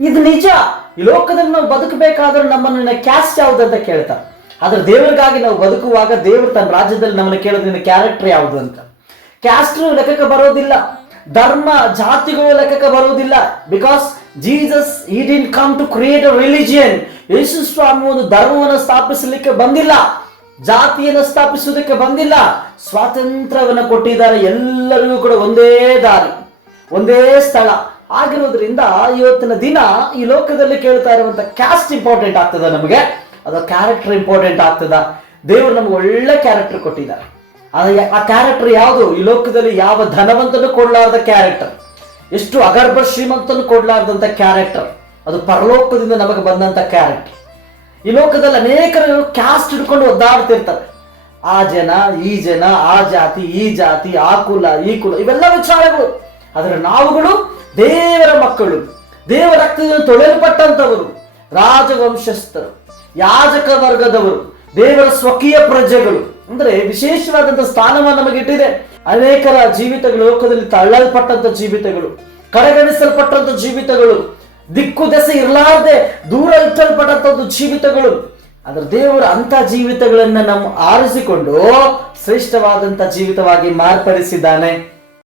ಇದು ನಿಜ. ಈ ಲೋಕದಲ್ಲಿ ನಾವು ಬದುಕಬೇಕಾದ್ರೆ ನಮ್ಮನ್ನ ಕ್ಯಾಸ್ಟ್ ಯಾವ್ದು ಅಂತ ಕೇಳ್ತಾರೆ. ಆದ್ರೆ ದೇವರಿಗಾಗಿ ನಾವು ಬದುಕುವಾಗ ದೇವರು ತನ್ನ ರಾಜ್ಯದಲ್ಲಿ ನಮ್ಮನ್ನ ಕೇಳೋದ್ರಿಂದ ಕ್ಯಾರೆಕ್ಟರ್ ಯಾವುದು ಅಂತ. ಕ್ಯಾಸ್ಟ್ರು ಲೆಕ್ಕಕ್ಕೆ ಬರೋದಿಲ್ಲ, ಧರ್ಮ ಜಾತಿಗಳು ಲೆಕ್ಕಕ್ಕೆ ಬರುವುದಿಲ್ಲ. Because Jesus he didn't come to create a religion. ಯೇಸು ಸ್ವಾಮಿ ಒಂದು ಧರ್ಮವನ್ನು ಸ್ಥಾಪಿಸಲಿಕ್ಕೆ ಬಂದಿಲ್ಲ, ಜಾತಿಯನ್ನು ಸ್ಥಾಪಿಸುವುದಕ್ಕೆ ಬಂದಿಲ್ಲ, ಸ್ವಾತಂತ್ರ್ಯವನ್ನು ಕೊಟ್ಟಿದ್ದಾರೆ. ಎಲ್ಲರಿಗೂ ಕೂಡ ಒಂದೇ ದಾರಿ, ಒಂದೇ ಸ್ಥಳ ಆಗಿರೋದ್ರಿಂದ ಇವತ್ತಿನ ದಿನ ಈ ಲೋಕದಲ್ಲಿ ಕೇಳ್ತಾ ಇರುವಂತ ಕ್ಯಾಸ್ಟ್ ಇಂಪಾರ್ಟೆಂಟ್ ಆಗ್ತದ ನಮಗೆ, ಅದು ಕ್ಯಾರೆಕ್ಟರ್ ಇಂಪಾರ್ಟೆಂಟ್ ಆಗ್ತದ. ದೇವರು ನಮ್ಗೆ ಒಳ್ಳೆ ಕ್ಯಾರೆಕ್ಟರ್ ಕೊಟ್ಟಿದ್ದಾರೆ. ಆ ಕ್ಯಾರೆಕ್ಟರ್ ಯಾವುದು? ಈ ಲೋಕದಲ್ಲಿ ಯಾವ ಧನವಂತನು ಕೊಡ್ಲಾರ್ದ ಕ್ಯಾರೆಕ್ಟರ್, ಎಷ್ಟು ಅಗರ್ಭ ಶ್ರೀಮಂತನು ಕೊಡ್ಲಾರ್ದಂತ ಕ್ಯಾರೆಕ್ಟರ್, ಅದು ಪರಲೋಕದಿಂದ ನಮಗೆ ಬಂದಂತ ಕ್ಯಾರೆಕ್ಟರ್. ಈ ಲೋಕದಲ್ಲಿ ಅನೇಕರು ಕ್ಯಾಸ್ಟ್ ಹಿಡ್ಕೊಂಡು ಒದ್ದಾಡ್ತಿರ್ತಾರೆ. ಆ ಜನ, ಈ ಜನ, ಆ ಜಾತಿ, ಈ ಜಾತಿ, ಆ ಕುಲ, ಈ ಕುಲ, ಇವೆಲ್ಲ ವಿಚಾರಗಳು. ಆದರೆ ನಾವುಗಳು ದೇವರ ಮಕ್ಕಳು, ದೇವರ ರಕ್ತದಿಂದ ತೊಳೆಯಲ್ಪಟ್ಟಂತವರು, ರಾಜವಂಶಸ್ಥರು, ಯಾಜಕ ವರ್ಗದವರು, ದೇವರ ಸ್ವಕೀಯ ಪ್ರಜೆಗಳು. ಅಂದ್ರೆ ವಿಶೇಷವಾದಂತಹ ಸ್ಥಾನವನ್ನು ನಮಗೆ ಇಟ್ಟಿದೆ. ಅನೇಕರ ಜೀವಿತಗಳು ಲೋಕದಲ್ಲಿ ತಳ್ಳಲ್ಪಟ್ಟಂತ ಜೀವಿತಗಳು, ಕಡೆಗಣಿಸಲ್ಪಟ್ಟಂತ ಜೀವಿತಗಳು, ದಿಕ್ಕು ದೆಸೆ ಇರಲಾರದೆ ದೂರ ಇಟ್ಟಲ್ಪಟ್ಟಂತ ಜೀವಿತಗಳು. ಆದ್ರೆ ದೇವರು ಅಂತ ಜೀವಿತಗಳನ್ನ ನಮ್ಮ ಆರಿಸಿಕೊಂಡು ಶ್ರೇಷ್ಠವಾದಂತ ಜೀವಿತವಾಗಿ ಮಾರ್ಪಡಿಸಿದ್ದಾನೆ.